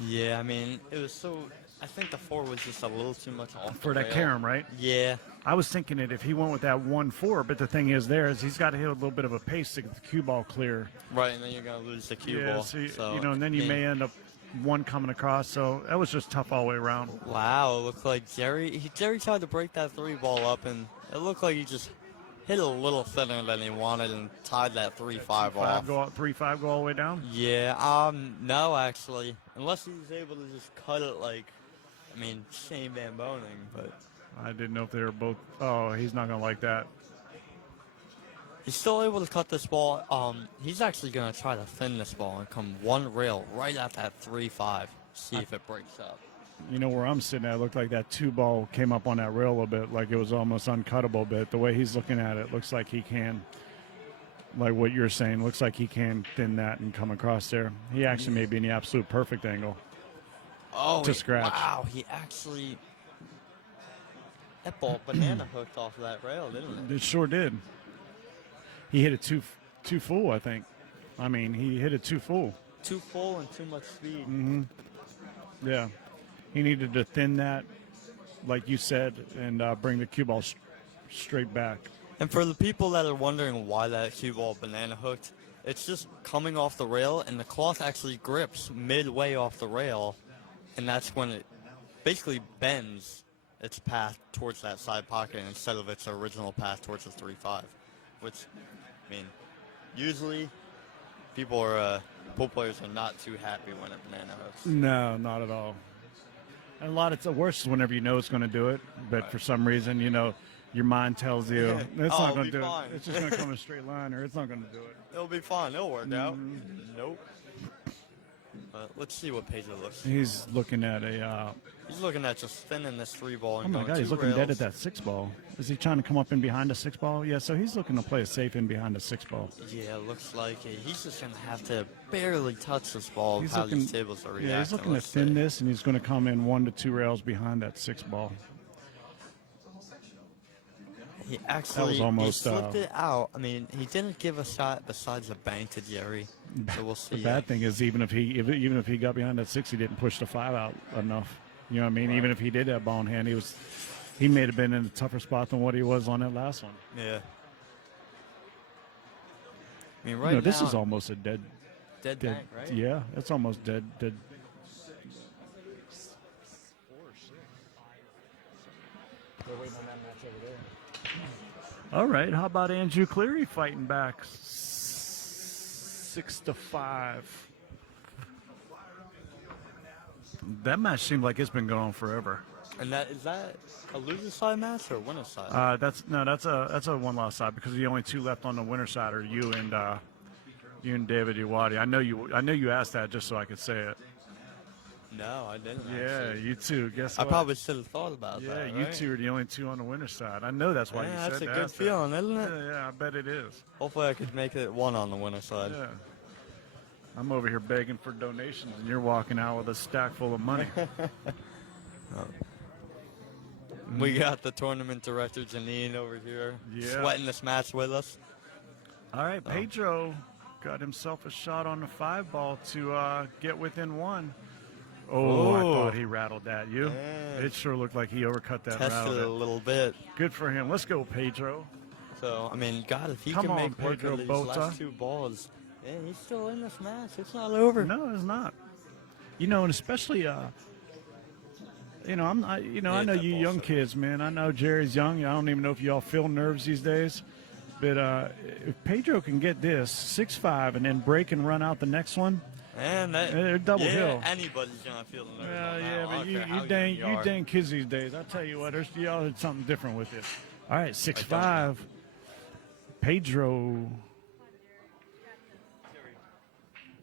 Yeah, I mean, it was so. I think the 4 was just a little too much off for the that rail. carom, right? Yeah. I was thinking that if he went with that 1-4, but the thing is, he's got to hit a little bit of a pace to get the cue ball clear. Right, and then you're gonna lose the cue Yeah, ball. so, you know, and then you I mean, may end up 1 coming across. So that was just tough all the way around. Wow, it looked like Jerry tried to break that 3 ball up, and it looked like he just hit a little thinner than he wanted and tied that 3-5 off. 3-5 go all the way down. Yeah, no, actually, unless he's able to just cut it like, I mean, Shane Van Boning, but I didn't know if they were both. Oh, he's not gonna like that. he's still able to cut this ball. He's actually gonna try to thin this ball and come 1 rail right at that 3-5, see if it breaks up. You know where I'm sitting at, it looked like that 2 ball came up on that rail a little bit, like it was almost uncuttable. But the way he's looking at it, looks like he can, like what you're saying, looks like he can thin that and come across there. He actually may be in the absolute perfect angle. Oh, To scratch. Wow, he actually, that ball banana hooked off of that rail, didn't it? It sure did. He hit it too full, I think. I mean, he hit it too full. Too full and too much speed. Yeah. He needed to thin that, like you said, and bring the cue ball straight back. And for the people that are wondering why that cue ball banana hooked, it's just coming off the rail, and the cloth actually grips midway off the rail, and that's when it basically bends its path towards that side pocket instead of its original path towards the 3-5, which, I mean, usually pool players are not too happy when a banana hooks. No, not at all. And it's the worst is whenever you know it's going to do it, but for some reason, you know, your mind tells you it's not going to do fine. it. It's just going to come in a straight line, or it's not going to do it. It'll be fine. It'll work out. Nope. Let's see what Pedro looks like. He's looking at a. He's looking at just thinning this 3 ball Oh and my going God, he's 2 looking dead rails. at that 6 ball. Is he trying to come up in behind the 6 ball? Yeah, so he's looking to play it safe in behind the 6 ball. Yeah, it looks like it. He's just going to have to barely touch this ball. He's how looking, these tables are reacting. yeah, he's looking to let's thin say. this, and he's going to come in 1 to 2 rails behind that 6 ball. He actually almost, he slipped it out. I mean, he didn't give a shot besides a bank to Jerry. So we'll see. The bad thing is even if he got behind that 6, he didn't push the 5 out enough. You know what I mean? Right. Even if he did have ball in hand, he was he may have been in a tougher spot than what he was on that last one. Yeah. I mean, You right know, this now, is almost a dead. bank, right? Yeah, it's almost dead. All right, how about Andrew Cleary fighting back 6-5? That match seemed like it's been going on forever. And is that a loser side match or a winner side? That's a one-loss side because the only two left on the winner side are you and David Iwadi. I know you asked that just so I could say it. No, I didn't. Yeah, actually. you two. Guess I what? probably should have thought about Yeah, that. you right? two are the only two on the winner side. I know that's why you Yeah, said that's a that. good feeling, isn't it? Yeah, I bet it is. Hopefully, I could make it one on the winner side. Yeah. I'm over here begging for donations, and you're walking out with a stack full of money. We got the tournament director Janine over here, Yeah. sweating this match with us. All right, Pedro got himself a shot on the 5-ball to get within one. Oh, I Oh. thought he rattled that. You? Yeah. It sure looked like he overcut that Tested rattled it a it. little bit. Good for him. Let's go, Pedro. So, I mean, God, if he Come can on, make work Pedro of these Botta. last two balls, yeah, he's still in this match. It's not over. No, it's not. You know, and especially, you know, I know that you ball young set. kids, man. I know Jerry's young. I don't even know if y'all feel nerves these days. But if Pedro can get this 6-5 and then break and run out the next one, And They're double hill. anybody's gonna feel the nerves. yeah, on that yeah. one. I But don't care how you young dang, you you are. dang kids these days. I tell you what, y'all had something different with it. All right, 6-5. Pedro.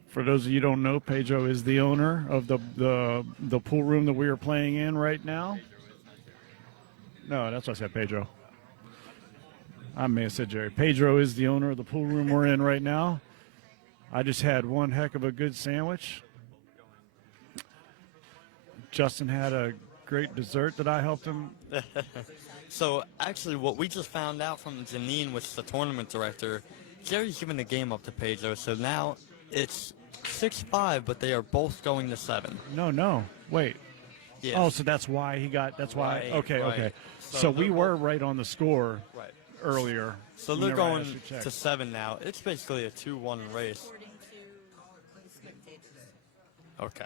For those of you who don't know, Pedro is the owner of the pool room that we are playing in right now. No, that's what I said, Pedro. I may have said Jerry. Pedro is the owner of the pool room we're in right now. I just had one heck of a good sandwich. Justin had a great dessert that I helped him. So actually, what we just found out from Janine, which is the tournament director, Jerry's giving the game up to Pedro. So now it's 6-5, but they are both going to 7. No. Wait. Yes. Oh, so that's why he got. That's why. Right, Okay. right. Okay. So So we they're were right on the score Right. earlier. So they're whenever I going actually checked. to 7 now. It's basically a 2-1 race. Okay.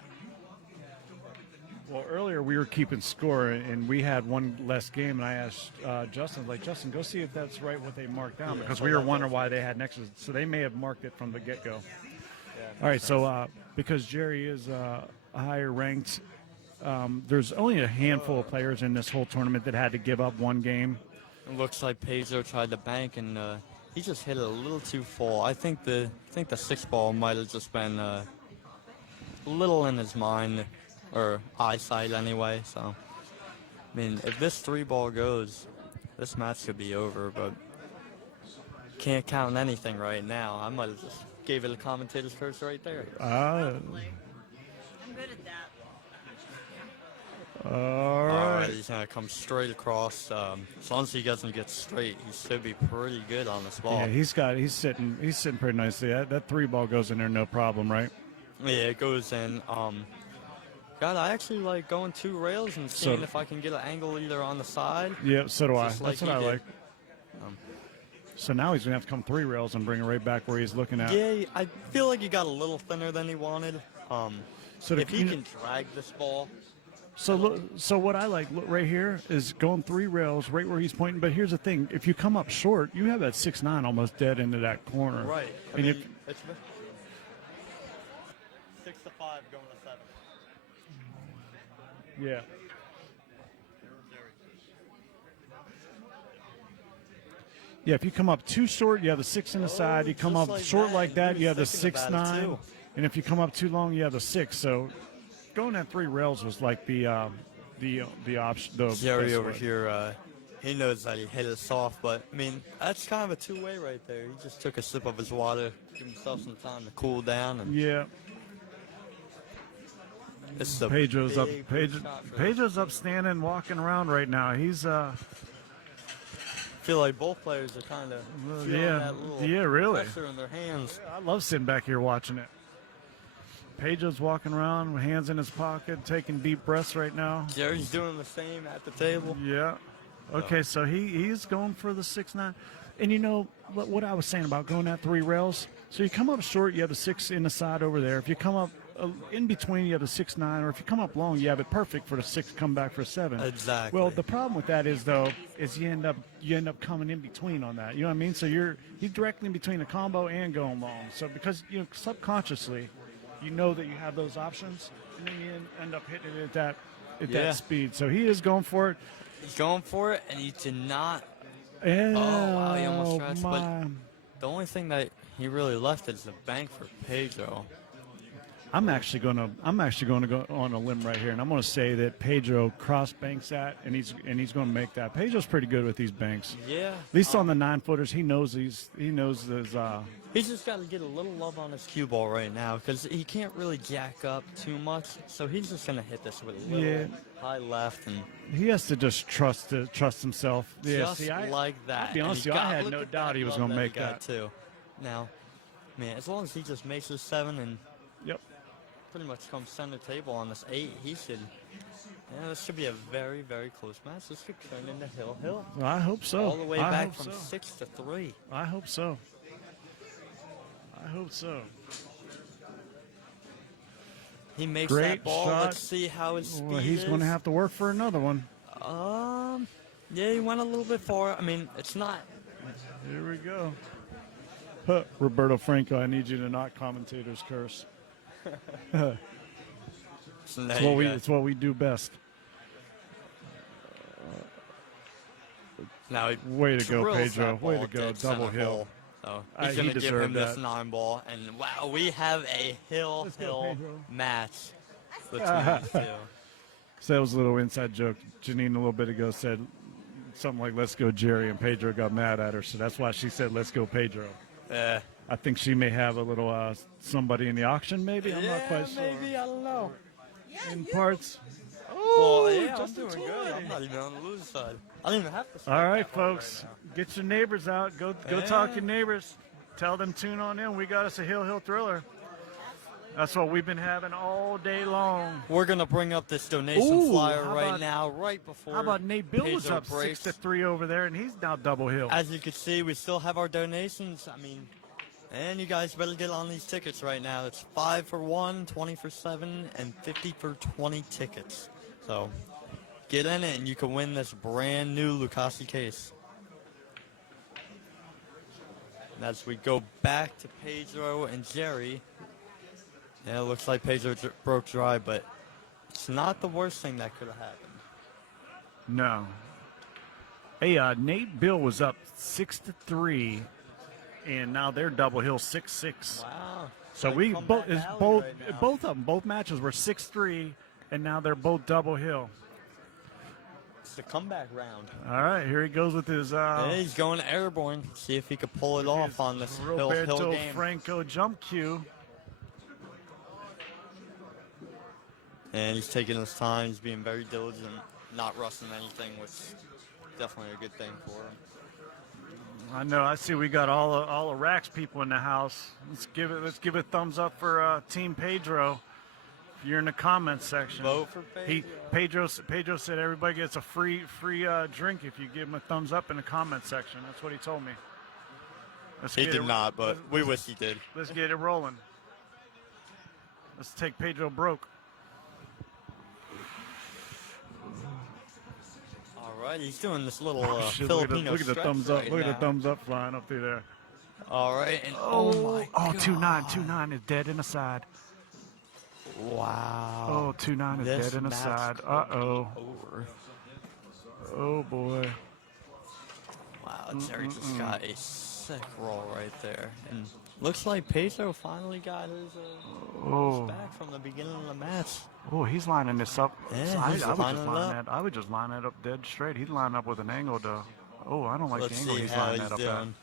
Well, earlier we were keeping score, and we had one less game, and I asked Justin, Justin, go see if that's right what they marked down, because we were wondering why they had an extra. So they may have marked it from the get-go. All right, so because Jerry is higher ranked, there's only a handful of players in this whole tournament that had to give up one game. It looks like Pedro tried to bank, and he just hit it a little too full. I think the 6 ball might have just been a little in his mind, or eyesight anyway. So, I mean, if this 3 ball goes, this match could be over, but can't count anything right now. I might have just gave it a commentator's curse right there. I'm good at that. All All right. right, he's gonna come straight across. As long as he doesn't get straight, he should be pretty good on this ball. Yeah, he's sitting pretty nicely. That 3 ball goes in there, no problem, right? Yeah, it goes in. God, I actually like going 2 rails and seeing So- if I can get an angle either on the side. Yeah, so do I. Just That's like what I he did. like. So now he's gonna have to come 3 rails and bring it right back where he's looking at. Yeah, I feel like he got a little thinner than he wanted. So the- if he can drag this ball, So look, so what I like right here is going 3 rails right where he's pointing. But here's the thing: if you come up short, you have that 6-9 almost dead into that corner. right? I And mean, if it's 6-5 going to 7. yeah. Yeah, if you come up too short, you have the 6 in the side. You come just up like short that. like He that, was you have the thinking about it, 6-9. too. And if you come up too long, you have the 6. So going at 3 rails was like the option. The Jerry best over way. here, he knows that he hit it soft, but I mean that's kind of a 2-way right there. He just took a sip of his water, give himself some time to cool down, and Yeah. it's a Pedro's up. big, big shot for him. Pedro's up, standing, walking around right now. He's I feel like both players are kind of feeling yeah, that little yeah, really. pressure in their hands. I love sitting back here watching it. Pedro's walking around with hands in his pocket, taking deep breaths right now. Jerry's doing the same at the table. Yeah. Okay, so he's going for the 6-9. And you know what I was saying about going at 3 rails? So you come up short, you have the 6 in the side over there. If you come up in between, you have the 6-9, or if you come up long, you have it perfect for the 6 come back for 7. Exactly. Well, the problem with that is you end up coming in between on that. You know what I mean? So you're directly in between the combo and going long. So because subconsciously, you know that you have those options, and then you end up hitting it at that speed. So he is going for it. He's going for it, and he did not. Yeah, Oh, wow, he almost stretched. But my. the only thing that he really left is the bank for Pedro. I'm actually going to go on a limb right here, and I'm going to say that Pedro cross banks that, and he's going to make that. Pedro's pretty good with these banks. Yeah. At least on the 9-footers, he knows his. He's just got to get a little love on his cue ball right now because he can't really jack up too much. So he's just going to hit this with a little high left, and he has to just trust himself. Yeah, just see, like that. I'll be honest with you, I had no doubt he was going to make that too. Now, man, as long as he just makes his 7 and pretty much comes center table on this 8, he should. Yeah, this should be a very, very close match. This could turn into hill. Well, I hope so. All the way back from 6-3. I hope so. He makes Great that ball. shot. Let's see how his speed He's going to have to work for another one. Yeah, he went a little bit far. I mean, it's not. Here we go. Roberto Franco, I need you to not commentators curse. It's what we do best. Now, way to go, Pedro. Way to go. Double hill. So he's going to give him this 9 ball. And wow, we have a hill match between these two. So that was a little inside joke. Janine a little bit ago said something like, let's go, Jerry, and Pedro got mad at her. So that's why she said, let's go, Pedro. Yeah. I think she may have a little somebody in the auction, maybe. I'm not quite sure. Maybe, I don't know. In parts. Oh, yeah, I'm doing good. I'm not even on the loser side. I don't even have to. All right, folks, get your neighbors out. Go talk to your neighbors. Tell them tune on in. We got us a Hill thriller. That's what we've been having all day long. We're gonna bring up this donation flyer right now, right before. How about Nate Bill was up breaks. 6-3 over there, and he's now double hill. As you can see, we still have our donations. I mean, and you guys better get on these tickets right now. It's 5 for 1, 20 for 7, and 50 for 20 tickets. So get in it, and you can win this brand new Lucasi case. And as we go back to Pedro and Jerry, yeah, it looks like Pedro broke dry, but it's not the worst thing that could have happened. No. Hey, Nate Bill was up 6-3, and now they're double hill 6-6. Wow. So we both of them, both matches were 6-3, and now they're both double hill. It's the comeback round. All right, here he goes with his. Yeah, he's going airborne. See if he could pull it off on this hill Roberto game. Franco jump cue. And he's taking his time. He's being very diligent, not rushing anything, which is definitely a good thing for him. I know. I see. We got all the Racks people in the house. Let's give it a thumbs up for Team Pedro. If you're in the comments section, Vote for Pedro. Pedro said everybody gets a free drink if you give him a thumbs up in the comments section. That's what he told me. He did not, but we wish he did. Let's get it rolling. Let's take Pedro broke. All right, he's doing this little look Filipino at the stretch thumbs up. right Look at now. the thumbs up flying up through there. All right, and oh my God. 2-9 is dead in the side. Wow. 2-9 is dead in the side. Uh-oh. Over. Oh, boy. Wow, Jerry just got a sick roll right there. And looks like Pedro finally got his back from the beginning of the match. Oh, he's lining this up. Yeah, I would just line that up dead straight. He'd line up with an angle to. Oh, I don't like Let's the angle see he's how lining he's that up doing.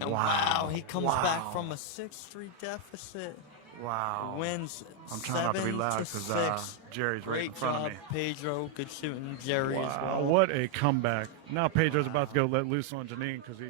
And wow, he comes back from a 6-3 deficit. Wow. Wins. I'm trying not to be loud because Jerry's right in front of me. Pedro. Good shooting, Jerry as well. What a comeback. Now Pedro's about to go let loose on Janine because he